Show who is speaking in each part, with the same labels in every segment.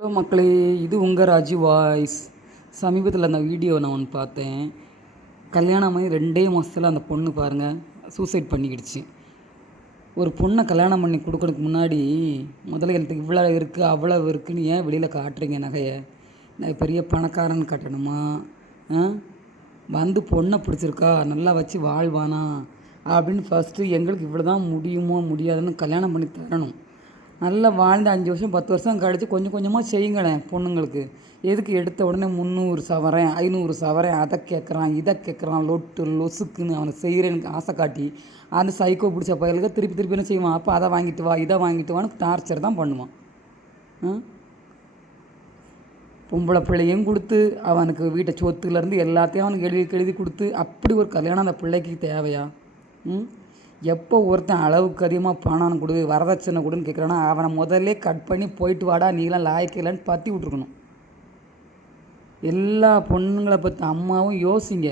Speaker 1: Hello மக்களே இது உங்கள் ராஜி வாய்ஸ். சமீபத்தில் அந்த வீடியோ நான் ஒன்று பார்த்தேன். கல்யாணம் பண்ணி ரெண்டே மாதத்தில் அந்த பொண்ணு பாருங்கள் சூசைட் பண்ணிக்கிடுச்சு. ஒரு பொண்ணை கல்யாணம் பண்ணி கொடுக்கறதுக்கு முன்னாடி முதல்ல எனக்கு இவ்வளோ இருக்குது அவ்வளோ இருக்குன்னு ஏன் வெளியில் காட்டுறீங்க நகையை? நான் பெரிய பணக்காரன் கட்டணுமா? வந்து பொண்ணை பிடிச்சிருக்கா நல்லா வச்சு வாழ்வானா? அப்படின்னு ஃபஸ்ட்டு எங்களுக்கு இவ்வளோ தான் முடியுமோ முடியாதுன்னு கல்யாணம் பண்ணி தரணும். நல்லா வாழ்ந்து அஞ்சு வருஷம் பத்து வருஷம் கழித்து கொஞ்சம் கொஞ்சமாக செய்யுங்களேன் பொண்ணுங்களுக்கு. எதுக்கு எடுத்த உடனே முந்நூறு சவரன் ஐநூறு சவரன் அதை கேட்குறான் இதை கேட்குறான் லொட்டு லொசுக்குன்னு அவனை செய்கிறேன்னு ஆசை காட்டி அந்த சைக்கோ பிடிச்ச பயலுக்கு திருப்பி திருப்பி என்ன செய்வான்? அப்போ அதை வாங்கிட்டு வா இதை வாங்கிட்டு வான்னு டார்ச்சர் தான் பண்ணுவான். பொம்பளை பிள்ளையும் கொடுத்து அவனுக்கு வீட்டை சொத்துலேருந்து எல்லாத்தையும் அவனுக்கு எழுதி எழுதி கொடுத்து அப்படி ஒரு கல்யாணம் அந்த பிள்ளைக்கு தேவையா? ம்? எப்போ ஒருத்தன் அளவுக்கு அதிகமாக பணம் கொடு வரதட்சணை கொடுன்னு கேட்குறானா அவனை முதல்ல கட் பண்ணி போயிட்டு வாடா நீலாம் லாய்க்கலன்னு பற்றி விட்ருக்கணும் எல்லா பொண்ணுங்களை பற்றி அம்மாவும் யோசிங்க.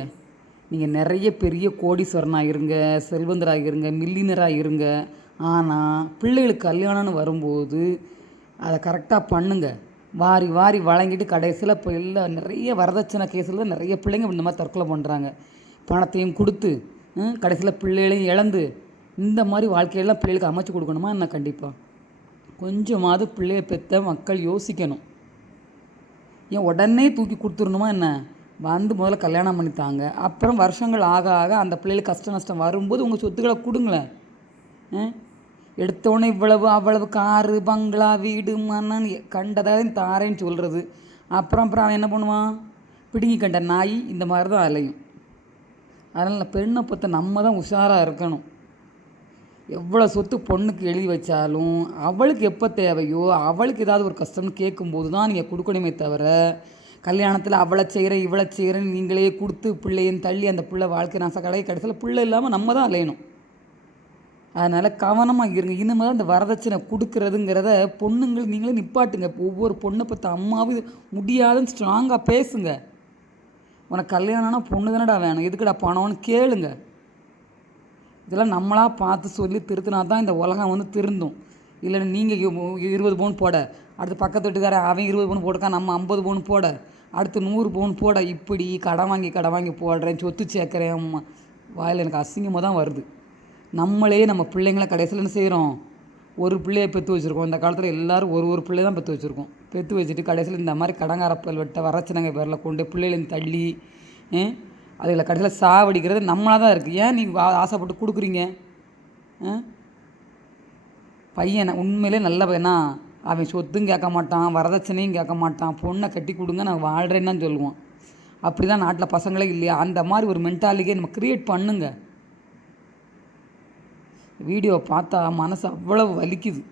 Speaker 1: நீங்கள் நிறைய பெரிய கோடீஸ்வரனாக இருங்க செல்வந்தராக இருங்க மில்லினராக இருங்க. ஆனால் பிள்ளைகளுக்கு கல்யாணம்னு வரும்போது அதை கரெக்டாக பண்ணுங்க. வாரி வாரி வழங்கிட்டு கடைசியில் இப்போ எல்லாம் நிறைய வரதட்சணை கேஸில் நிறைய பிள்ளைங்க இந்த மாதிரி தற்கொலை பண்ணுறாங்க பணத்தையும் கொடுத்து கடைசியில் பிள்ளைகளையும் இழந்து இந்த மாதிரி வாழ்க்கையெல்லாம் பிள்ளைகளுக்கு அமைச்சு கொடுக்கணுமா? என்ன கண்டிப்பாக கொஞ்சமாவது பிள்ளைய பெற்ற மக்கள் யோசிக்கணும். ஏன் உடனே தூக்கி கொடுத்துடணுமா என்ன? வந்து முதல்ல கல்யாணம் பண்ணித்தாங்க. அப்புறம் வருஷங்கள் ஆக ஆக அந்த பிள்ளைகளுக்கு கஷ்ட நஷ்டம் வரும்போது உங்கள் சொத்துக்களை கொடுங்களேன் எடுத்தோடனே இவ்வளவு அவ்வளவு காரு பங்களா வீடு மன்னன் கண்டதையும் தாரேன்னு சொல்கிறது அப்புறம் அப்புறம் அவன் என்ன பண்ணுவான்? பிடுங்கி கண்ட நாய் இந்த மாதிரி தான் அலையும். அதனால் பெண்ணை பற்ற நம்ம தான் உஷாராக இருக்கணும். எவ்வளோ சொத்து பொண்ணுக்கு எழுதி வச்சாலும் அவளுக்கு எப்போ தேவையோ அவளுக்கு ஏதாவது ஒரு கஷ்டம்னு கேட்கும்போது தான் நீங்கள் கொடுக்கணுமே தவிர கல்யாணத்தில் அவளை செய்கிறேன் இவளை செய்கிறேன்னு நீங்களே கொடுத்து பிள்ளையும் தள்ளி அந்த பிள்ளை வாழ்க்கை நான் கடை கடைசியில் பிள்ளை இல்லாமல் நம்ம தான் அலையணும். அதனால் கவனமாக இருங்க. இனிமேல் இந்த வரதட்சணை கொடுக்கறதுங்கிறத பொண்ணுங்கள் நீங்களே நிப்பாட்டுங்க. ஒவ்வொரு பொண்ணை பற்றி அம்மாவும் இது முடியாதுன்னு ஸ்ட்ராங்காக பேசுங்க. உனக்கு கல்யாணம்னா பொண்ணு தானடா வேணும். எதுக்குடா பணம்னு கேளுங்க. இதெல்லாம் நம்மளாக பார்த்து சொல்லி திருத்தினா தான் இந்த உலகம் வந்து திருந்தும். இல்லைன்னா நீங்கள் இருபது பவுன் போட. அடுத்து பக்கத்து வீட்டுக்காரன் அவன் இருபது பவுன் போட்டுக்கா நம்ம ஐம்பது பவுன் போட. அடுத்து நூறு பவுன் போட. இப்படி கடன் வாங்கி கடன் வாங்கி போடுறேன் சொத்து சேர்க்குறேன். வாயில் எனக்கு அசிங்கமாக தான் வருது. நம்மளே நம்ம பிள்ளைங்களை கடைசியில் என்ன செய்கிறோம் ஒரு பிள்ளையை பெற்று வச்சுருக்கோம். இந்த காலத்தில் எல்லாரும் ஒரு ஒரு பிள்ளை தான் பெற்று வச்சுருக்கோம். பெற்று வச்சுட்டு கடைசியில் இந்த மாதிரி கடங்காரப்பல் வெட்ட வரச்சனங்க பேரில் கொண்டு பிள்ளைகளையும் தள்ளி அதில் கடைசியில் சாவடிக்கிறது நம்மளாக தான் இருக்குது ஏன் நீ வா- ஆசைப்பட்டு கொடுக்குறீங்க? ஆ? பையனை உண்மையிலே நல்ல பையனா? அவன் சொத்தும் கேட்க மாட்டான் வரதட்சணையும் கேட்க மாட்டான். பொண்ணை கட்டி கொடுங்க நான் வாழ்கிறேன்னு தான் சொல்லுவான். அப்படி தான் நாட்டில் பசங்களே இல்லையா? அந்த மாதிரி ஒரு மென்டாலிட்டியை நம்ம க்ரியேட் பண்ணுங்கள் வீடியோ பார்த்தா மனசு அவ்வளவு வலிக்குது.